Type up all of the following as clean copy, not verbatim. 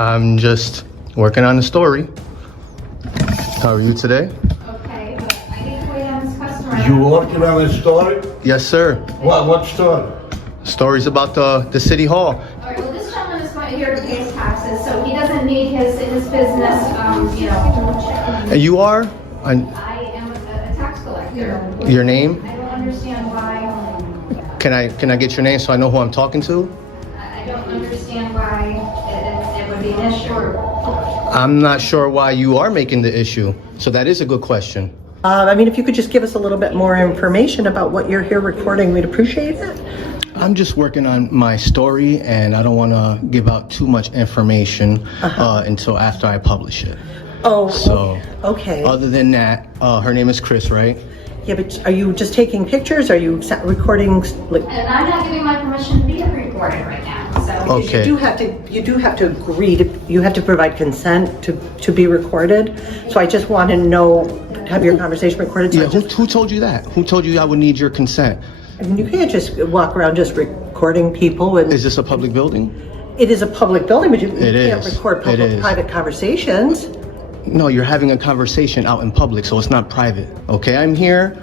I'm just working on the story. How are you today? Okay, but I need to wait on this customer. You working on this story? Yes, sir. What story? Story's about the city hall. All right, well, this gentleman is not here to pay his taxes, so he doesn't need his business, And you are? I am a tax collector. Your name? I don't understand why, Can I get your name so I know who I'm talking to? I don't understand why it would be an issue. I'm not sure why you are making the issue. So that is a good question. If you could just give us a little bit more information about what you're here recording, we'd appreciate it. I'm just working on my story, and I don't want to give out too much information until after I publish it. Oh, So, okay. Other than that, her name is Chris, right? Yeah, but are you just taking pictures? Are you recording? Like, And I'm not giving my permission to be recorded right now, so. Okay. you do have to agree to. You have to provide consent to be recorded. So I just want to know, have your conversation recorded. So Yeah, who told you that? Who told you I would need your consent? you can't just walk around just recording people. And Is this a public building? it is a public building, but you It can't is. record It is. private conversations. No, you're having a conversation out in public, so it's not private. Okay, I'm here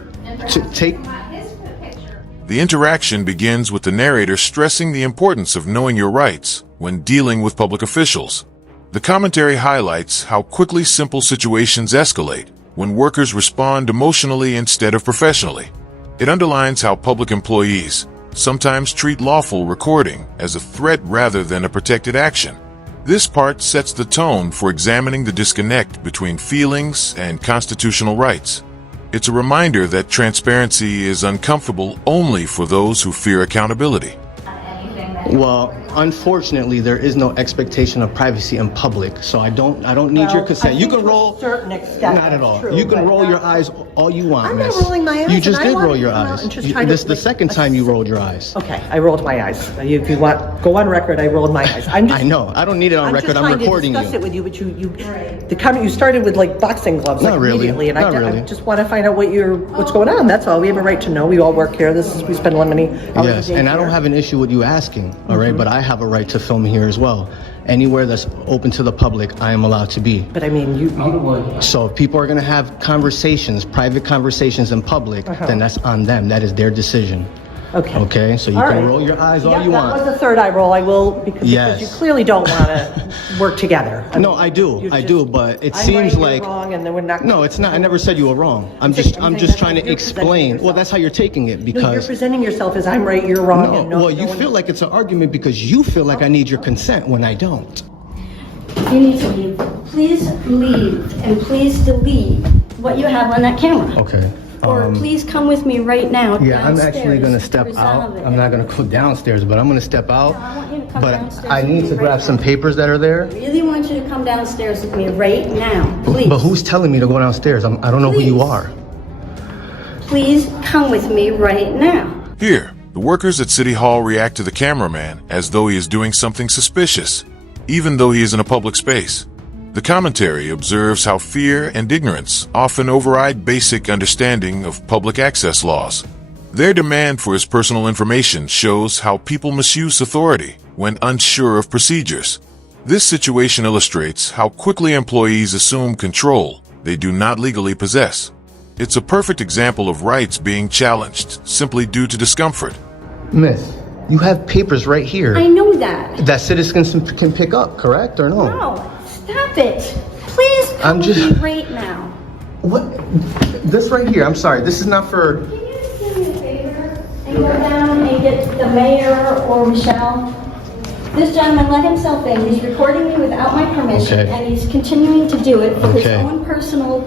to take. Not his picture. The interaction begins with the narrator stressing the importance of knowing your rights when dealing with public officials. The commentary highlights how quickly simple situations escalate when workers respond emotionally instead of professionally. It underlines how public employees sometimes treat lawful recording as a threat rather than a protected action. This part sets the tone for examining the disconnect between feelings and constitutional rights. It's a reminder that transparency is uncomfortable only for those who fear accountability. Anything that. Well, unfortunately, there is no expectation of privacy in public, so I don't need your consent. You can roll. To a certain extent. Not at that's all. true, You can but roll not- your eyes all you want, I'm miss. not rolling my eyes, You just and I did wanted roll to your come out eyes. and just try to This is the make second a time you rolled your eyes. Okay, I rolled my eyes. If you want, go on record. I rolled my eyes. I know. I don't need it on I'm record. just I'm trying recording to discuss you. it with you, but you started with like boxing gloves Not like, really. immediately, and Not I really. just want to find out what's going on. That's all. We have a right to know. We all work here. We spend many hours Yes, a day and I don't here. have an issue with you asking, all right? But I have a right to film here as well. Anywhere that's open to the public, I am allowed to be. But I mean, you So if people are going to have conversations, private conversations in public, then that's on them. That is their decision. okay? Okay? So you All can right. roll your eyes all you That want. was the third eye roll. I will because Yes. you clearly don't want to work together. No, I do. You I just- do, but it I'm seems right, like you're wrong, and then we're not. no, it's not. I never said you were wrong. I'm saying just that's trying how to you're explain. presenting Well, that's how you're taking it No, you're because presenting yourself as I'm right, you're wrong. no, and well, no you one- feel like it's an argument because you feel like I need your consent when I don't. You need to leave. Please leave, and please delete what you have on that camera. Okay. Or please come with me right now Yeah, I'm downstairs actually going to to step out. resolve it. I'm not going to go downstairs, but I'm going to step out. No, I want you to come But downstairs I with need me to right grab some now. papers that are there. I really want you to come downstairs with me right now, please. But who's telling me to go downstairs? I don't know who you Please. are. Please come with me right now. Here, the workers at City Hall react to the cameraman as though he is doing something suspicious, even though he is in a public space. The commentary observes how fear and ignorance often override basic understanding of public access laws. Their demand for his personal information shows how people misuse authority when unsure of procedures. This situation illustrates how quickly employees assume control they do not legally possess. It's a perfect example of rights being challenged simply due to discomfort. Miss, you have papers right here I know that. that citizens can pick up, correct or no? No, stop it. Please I'm come with just- me right now. What? This right here. I'm sorry. This is not for. Can you just do me a favor and go down and get the mayor or Michelle? This gentleman let himself in. He's recording me without my permission, Okay. and he's continuing to do it for his Okay. own personal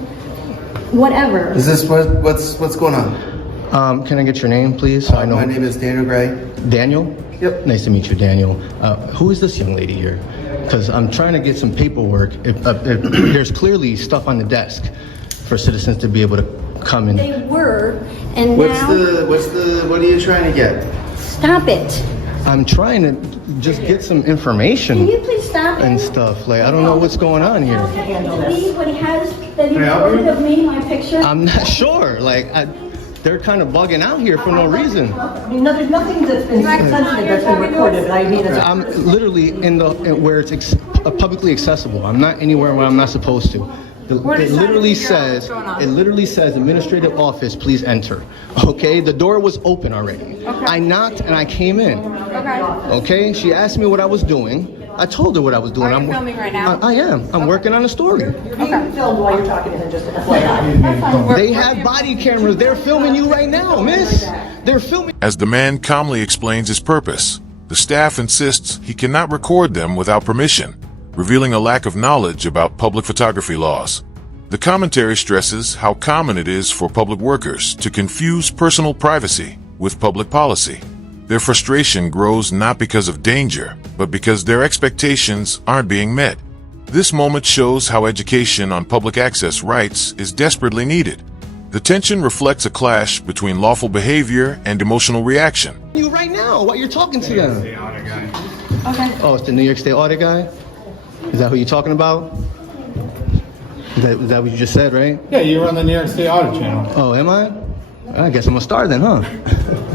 whatever. Is this what's going on? Can I get your name, please? So I know. My name is Daniel Gray. Daniel? Yep. Nice to meet you, Daniel. Who is this young lady here? Because I'm trying to get some paperwork. If there's clearly stuff on the desk for citizens to be able to come in. They were, and What are you trying to get? stop it. I'm trying to just get some Can information you please stop him? and stuff. Like, I don't know what's going on here. Delete what he has that he Can I help you? recorded of me, my picture. I'm not sure. They're kind of bugging out here for no reason. I mean, no, there's nothing that's been sensitive that's been recorded, but I mean, it's. I'm literally in the where it's publicly accessible. I'm not anywhere where I'm not supposed to. It literally says administrative office, please enter. Okay, the door was open already. I knocked and I came in. Okay, she asked me what I was doing. I told her what I was doing. Are you filming right now? I am. I'm working on a story. You're being filmed while you're talking to him, just FYI. They have body cameras. They're filming you right now, miss. They're filming. As the man calmly explains his purpose, the staff insists he cannot record them without permission, revealing a lack of knowledge about public photography laws. The commentary stresses how common it is for public workers to confuse personal privacy with public policy. Their frustration grows not because of danger, but because their expectations aren't being met. This moment shows how education on public access rights is desperately needed. The tension reflects a clash between lawful behavior and emotional reaction. You right now while you're talking to them. Okay. Oh, it's the New York State audit guy? Is that who you're talking about? Is that what you just said, right? Yeah, you run the New York State Audit channel. Oh, am I? I guess I'm a star then, huh?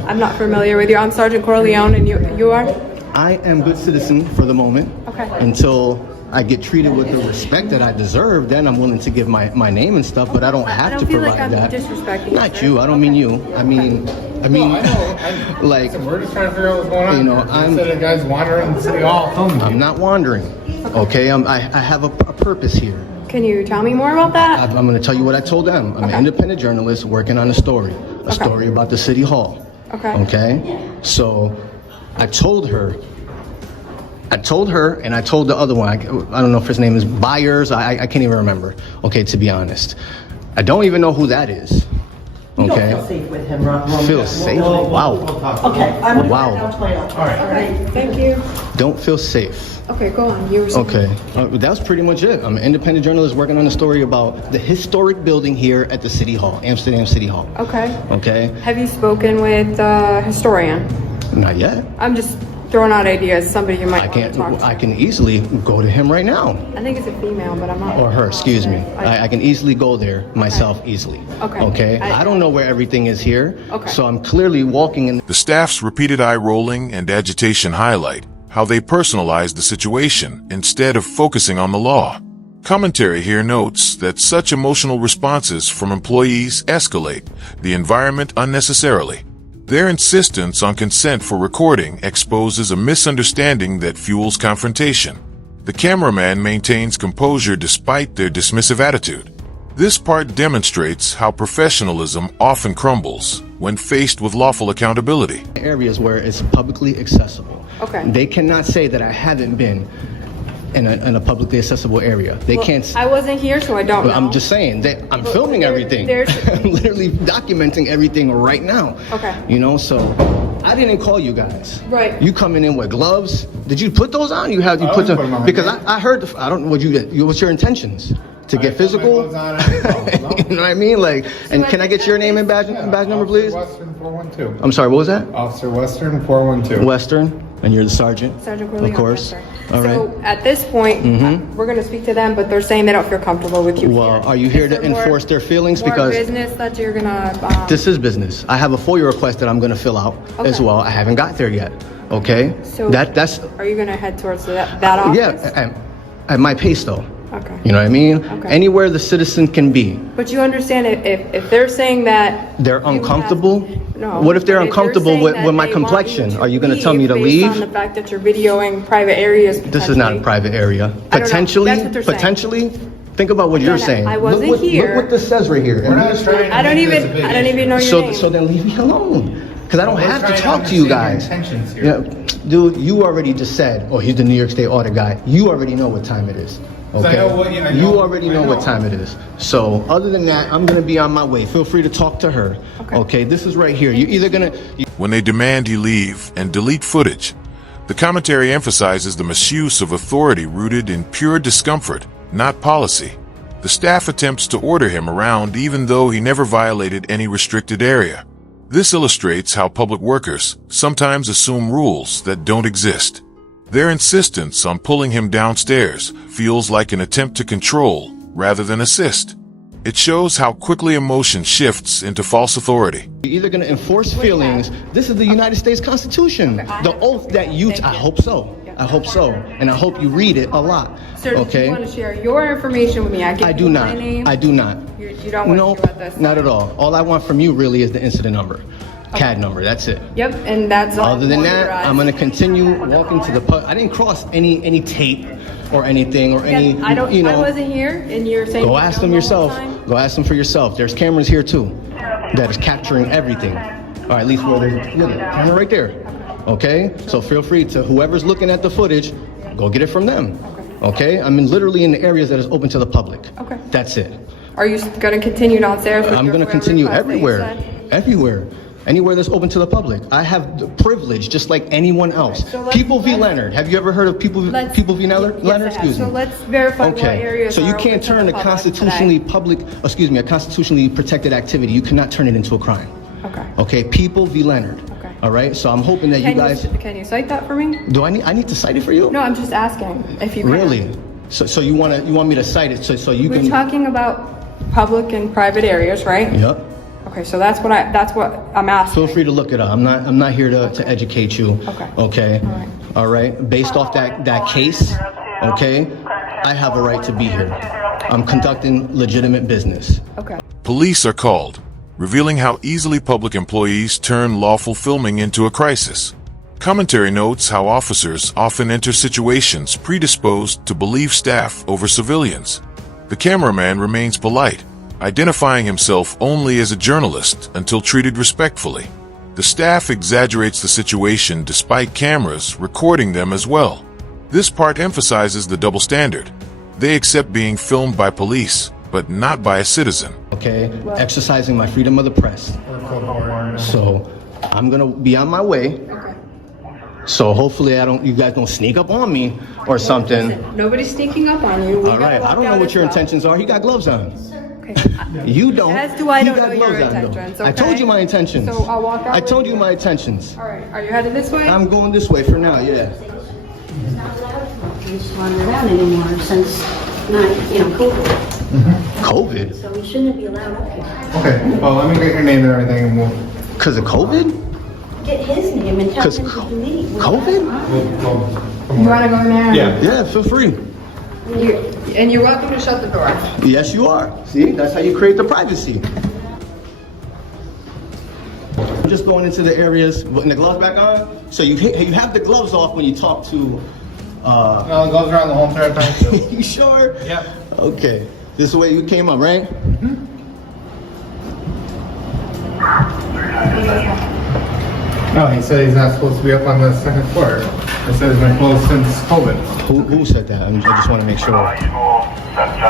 I'm not familiar with you. I'm Sergeant Corleone, and you are? I am good citizen for the moment. Okay. Until I get treated with the respect that I deserve, then I'm willing to give my name and stuff, but I don't have to provide that. I don't feel like I'm disrespecting you. Not you, I don't mean you. I mean, I know. like, Listen, we're just trying to figure out what's going on. You know, You said a guy's wandering the city hall filming you. I'm not wandering, okay? I have a purpose here. Can you tell me more about that? I'm going to tell you what I told them. I'm an independent journalist working on a story about the city hall. Okay? So I told her, and I told the other one, I don't know if his name is Byers, I can't even remember, okay, to be honest. I don't even know who that is. You Okay? don't feel safe with him, Ron. Feel safe? Wow. Okay, I'm Wow. now playing out. All right. Thank you. Don't feel safe. Okay, go on. You were saying- Okay, that was pretty much it. I'm an independent journalist working on a story about the historic building here at the City Hall, Amsterdam City Hall. Okay. Okay? Have you spoken with a historian? Not yet. I'm just throwing out ideas. Somebody you might I want to can't. talk to. I can easily go to him right now, I think it's a female, but I'm not. or her. Excuse me. I can easily go there myself easily. Okay. Okay. I don't know where everything is here. Okay. So I'm clearly walking in. The staff's repeated eye rolling and agitation highlight how they personalize the situation instead of focusing on the law. Commentary here notes that such emotional responses from employees escalate the environment unnecessarily. Their insistence on consent for recording exposes a misunderstanding that fuels confrontation. The cameraman maintains composure despite their dismissive attitude. This part demonstrates how professionalism often crumbles when faced with lawful accountability. Areas where it's publicly accessible. Okay. They cannot say that I haven't been in a publicly accessible area. They can't. I wasn't here, so I don't know. I'm just saying that I'm filming everything. I'm literally documenting everything right now. Okay. You know, so I didn't call you guys. Right. You coming in with gloves? Did you put those on? You put didn't them put them on. because I heard. I don't know what you did. What's your intentions? To get physical? You know what I mean? Like, and can I get your name and badge number, please? Western 412. I'm sorry. What was that? Officer Western 412. Western, and you're the sergeant. Sergeant Corleone, Of course. yes, sir. All right. So at this point, we're going to speak to them, but they're saying they don't feel comfortable with you Well, here. are you here Is to there more- enforce their feelings? more Because business that you're going to... this is business. I have a FOIA request that I'm going to fill out as Okay. well. I haven't got there yet. Okay. So That's Are you going to head towards that office? yeah. At my pace though. Okay. You know what I mean? Okay. Anywhere the citizen can be. But you understand if they're saying that... They're you have- uncomfortable? No. What if they're But uncomfortable saying with that my they want complexion? Are you going to tell me to based leave? on the fact that you're videoing private areas. This is not a potentially. private area. I don't know. Potentially, That's what they're saying. potentially. Think about what you're Again, saying. I wasn't look here. what this says right here. We're not trying to I don't make this a even big know your So name. so then leave me alone. Because I don't We're have to trying to talk to you understand guys. your intentions here. Yeah, dude, you already just said, oh, he's the New York State audit guy. You already know what time it is. Okay. I know what- I you know- already I know what know. time it is. So other than that, I'm gonna be on my way. Feel free to talk to her. Okay. This is right here. You're either gonna. When they demand you leave and delete footage, the commentary emphasizes the misuse of authority rooted in pure discomfort, not policy. The staff attempts to order him around even though he never violated any restricted area. This illustrates how public workers sometimes assume rules that don't exist. Their insistence on pulling him downstairs feels like an attempt to control rather than assist. It shows how quickly emotion shifts into false authority. You're either gonna enforce feelings. This is the United States Constitution. The oath that you. I hope so. Yes. I hope so. And I hope you read it a lot. Sir, do you Okay? want to share your information with me? I do my not. name. I do not. You don't want Nope, to do this? not at all. All I want from you really is the incident number. CAD number, that's it. Yep, and that's all. Other than that, authorized. I'm gonna continue walking to the I didn't cross any tape or anything or any, Again, I wasn't here, and you're saying. Go you ask don't them know yourself. all the time? Go ask them for yourself. There's cameras here too that is capturing everything. Or at least where there's, look, camera right there. Okay? So feel free to, whoever's looking at the footage, go get it from them. Okay? I'm literally in the areas that is open to the public. Okay. That's it. Are you going to continue downstairs? I'm going to continue everywhere. Everywhere. Anywhere that's open to the public. I have the privilege just like anyone else. So People v. Leonard. Have you ever heard of People v. Leonard? Yes, I have. Excuse me. So let's verify what areas So you are can't open to turn the a public constitutionally today. a constitutionally protected activity. You cannot turn it into a crime. Okay. Okay, People v. Leonard. Okay. All right. So I'm hoping that you guys. Can you cite that for me? Do I need to cite it for you? No, I'm just asking if you can. Really? So you want me to cite it so you We're can. talking about public and private areas, right? Yep. Okay, so that's what I'm asking. Feel free to look it up. I'm not here to educate you. Okay. Okay. All right. All right. Based off that case, okay, I have a right to be here. I'm conducting legitimate business. Okay. Police are called, revealing how easily public employees turn lawful filming into a crisis. Commentary notes how officers often enter situations predisposed to believe staff over civilians. The cameraman remains polite, identifying himself only as a journalist until treated respectfully. The staff exaggerates the situation despite cameras recording them as well. This part emphasizes the double standard. They accept being filmed by police, but not by a citizen. Okay, exercising my freedom of the press. So I'm gonna be on my way. So hopefully you guys don't sneak up on me or something. Nobody's sneaking up on you. All right, I don't know what your intentions are. He got gloves on. You don't. As do I He don't got know your gloves on, though. intentions, I told okay? you my intentions. So I'll walk out I with told you you. my intentions. All right, are you headed this way? I'm going this way for now, yeah. Just run around anymore since, COVID. COVID? So we shouldn't be allowed up here. Okay, well, let me get your name and everything, and we'll Because of COVID? Get his name and tell Because him to delete. COVID? You want to go in there? Yeah. Yeah, feel free. And you're welcome to shut the door. Yes, you are. See, that's how you create the privacy. I'm just going into the areas, putting the gloves back on. So you have the gloves off when you talk to. No, it goes around the whole entire time, too. You sure? Yep. Okay. This is the way you came up, right? No, he said he's not supposed to be up on the second floor. He said it's been closed since COVID. Who said that? I just want to make sure.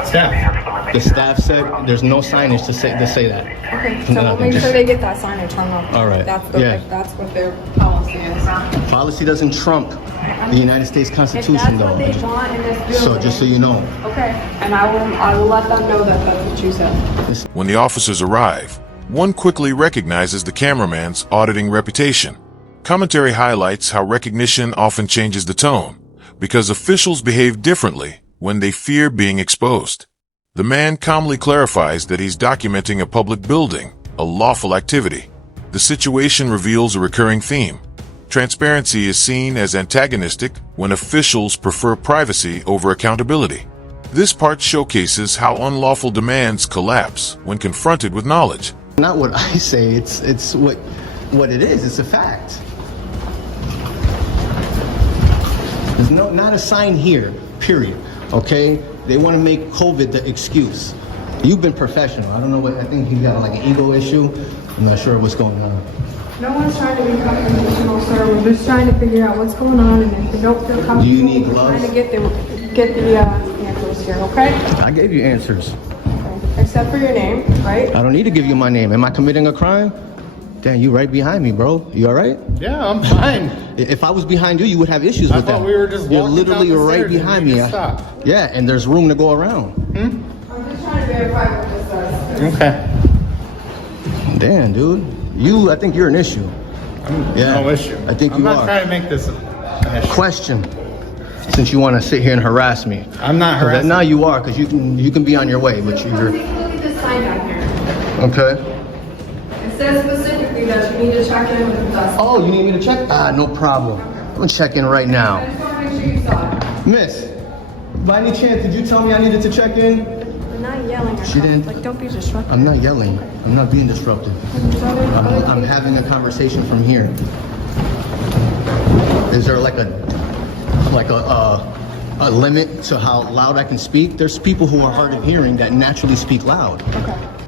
Staff. The staff said there's no signage to say that. Okay, so we'll make sure they get that signage hung up. All right, yeah. That's what their policy is. Policy doesn't trump the United States If Constitution, that's what they though. want in this building. So just so you know. Okay, and I will let them know that that's what you said. When the officers arrive, one quickly recognizes the cameraman's auditing reputation. Commentary highlights how recognition often changes the tone, because officials behave differently when they fear being exposed. The man calmly clarifies that he's documenting a public building, a lawful activity. The situation reveals a recurring theme. Transparency is seen as antagonistic when officials prefer privacy over accountability. This part showcases how unlawful demands collapse when confronted with knowledge. Not what I say, it's what it is. It's a fact. There's not a sign here, period. Okay? They want to make COVID the excuse. You've been professional. I don't know I think you got like an ego issue. I'm not sure what's going on. No one's trying to be confrontational, sir. We're just trying to figure out what's going on, and if you don't feel comfortable, Do you need we're gloves? trying to get the answers here, okay? I gave you answers. Okay. Except for your name, right? I don't need to give you my name. Am I committing a crime? Damn, you right behind me, bro. You all right? Yeah, I'm fine. If I was behind you, you would have issues I with that. thought we were just You're walking literally down the right stairs and behind you me. just stopped. Yeah, and there's room to go around. I'm just trying to verify what this says. Okay. Damn, dude. I think you're an issue. Yeah, No issue. I think I'm you not are. trying to make this an issue. Question. Since you want to sit here and harass me. I'm not harassing. Now you are, because you can be on your way, but you're. Take a look at this sign down here. Okay. It says specifically that you need to check in with us. Oh, you need me to check? No problem. I'm checking right now. make sure you saw it. Miss, by any chance, did you tell me I needed to check in? We're not yelling or She didn't. Like, don't be disruptive. I'm not yelling. I'm not being disruptive. I'm having a conversation from here. Is there like a limit to how loud I can speak? There's people who are hard of hearing that naturally speak loud.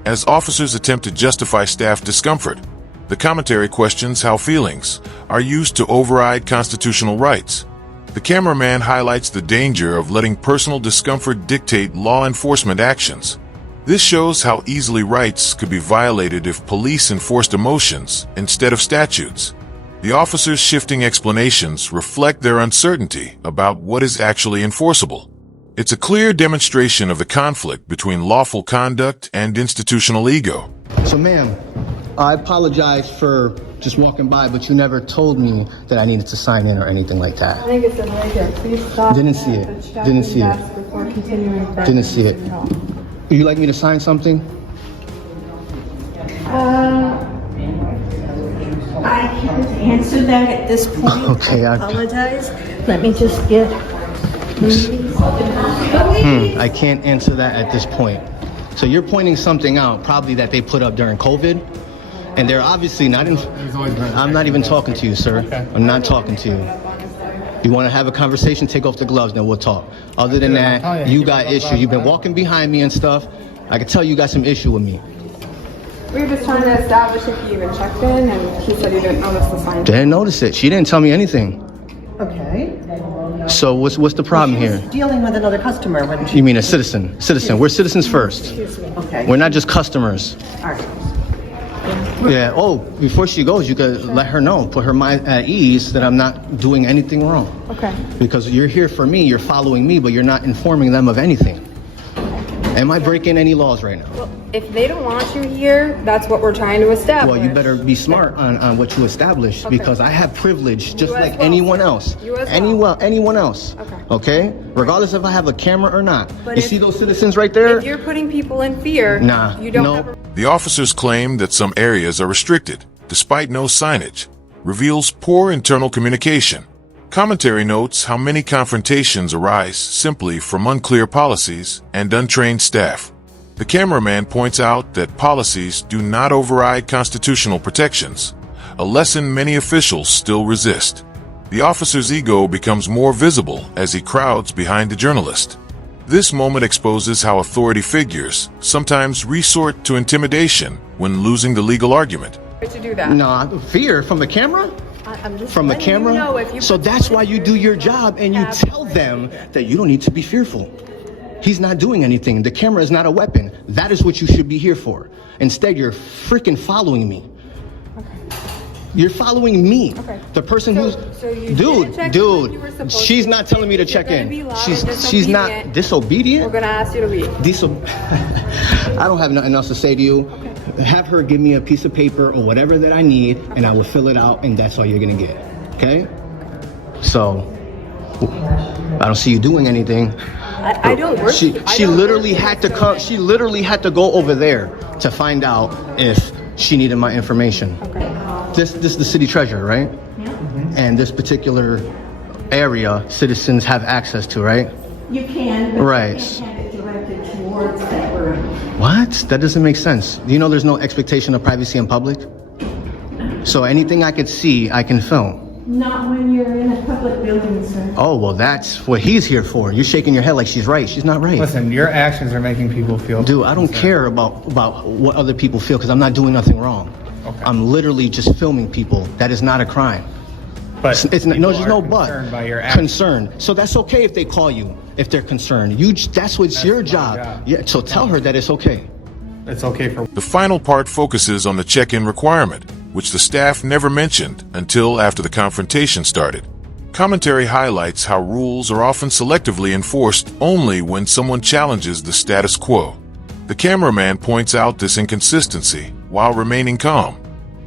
As officers attempt to justify staff discomfort, the commentary questions how feelings are used to override constitutional rights. The cameraman highlights the danger of letting personal discomfort dictate law enforcement actions. This shows how easily rights could be violated if police enforced emotions instead of statutes. The officers' shifting explanations reflect their uncertainty about what is actually enforceable. It's a clear demonstration of the conflict between lawful conduct and institutional ego. So ma'am, I apologize for just walking by, but you never told me that I needed to sign in or anything like that. I think it's in right here. Please stop. Didn't see it. at the check-in Didn't see it. desk Before continuing further. Didn't see it. No. Would you like me to sign something? I can't answer that at this point. Okay, I apologize. Let me just get. I can't answer that at this point. So you're pointing something out, probably that they put up during COVID, and they're obviously not in. I'm not even talking to you, sir. I'm not talking to you. You want to have a conversation? Take off the gloves, then we'll talk. Other than that, you got issues. You've been walking behind me and stuff. I can tell you got some issue with me. We were just trying to establish if you even checked in, and he said you didn't notice the sign. Didn't notice it. She didn't tell me anything. Okay. So what's the problem She was here? dealing with another customer when she. You mean a citizen? Citizen. We're citizens first. Excuse me. Okay. We're not just customers. All right. Yeah. Oh, before she goes, you could let her know, put her mind at ease that I'm not doing anything wrong. Okay. Because you're here for me, you're following me, but you're not informing them of anything. Am I breaking any laws right now? Well, if they don't want you here, that's what we're trying to establish. Well, you better be smart on what you establish, because I have privilege just You as like well, anyone sir. else. You as well. Anyone else. Okay. Okay? Regardless if I have a camera or not. But You if- see those citizens right there? If you're putting people in fear, Nah, you don't no. have a The officers claim that some areas are restricted, despite no signage, reveals poor internal communication. Commentary notes how many confrontations arise simply from unclear policies and untrained staff. The cameraman points out that policies do not override constitutional protections, a lesson many officials still resist. The officer's ego becomes more visible as he crowds behind the journalist. This moment exposes how authority figures sometimes resort to intimidation when losing the legal argument. to do that. Nah, fear from the camera? I'm just From the letting camera? You know if you So put that's someone why in you do fear, your job and you have- tell them that you don't need to be fearful. He's not doing anything. The camera is not a weapon. That is what you should be here for. Instead, you're freaking following me. You're following me. Okay. The person So- who's so you didn't check in when you were supposed she's to. not telling me to If check you're in. gonna be loud and She's not disobedient, disobedient. We're gonna ask you to leave. I don't have nothing else to say to you. Have her give me a piece of paper or whatever that I need, and I will fill it out, and that's all you're gonna get. Okay? So, I don't see you doing anything. I don't work. She literally had to come. She literally had to go over there to find out if she needed my information. Okay. This is the city treasurer, right? Yeah. And this particular area, citizens have access to, right? You can, but Right. you can't have it directed towards that room. What? That doesn't make sense. Do you know there's no expectation of privacy in public? So anything I could see, I can film. Not when you're in a public building, sir. Oh, well, that's what he's here for. You're shaking your head like she's right. She's not right. Listen, your actions are making people feel. Dude, I don't care about what other people feel because I'm not doing nothing wrong. Okay. I'm literally just filming people. That is not a crime. But It's no, people there's are no concerned but. by your actions. Concerned. So that's okay if they call you, if they're concerned. That's what's your my job. job. Yeah. So tell her that it's okay. It's okay for. The final part focuses on the check-in requirement, which the staff never mentioned until after the confrontation started. Commentary highlights how rules are often selectively enforced only when someone challenges the status quo. The cameraman points out this inconsistency while remaining calm.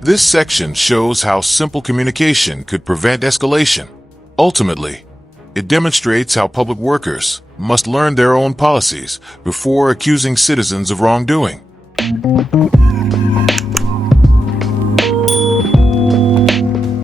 This section shows how simple communication could prevent escalation. Ultimately, it demonstrates how public workers must learn their own policies before accusing citizens of wrongdoing.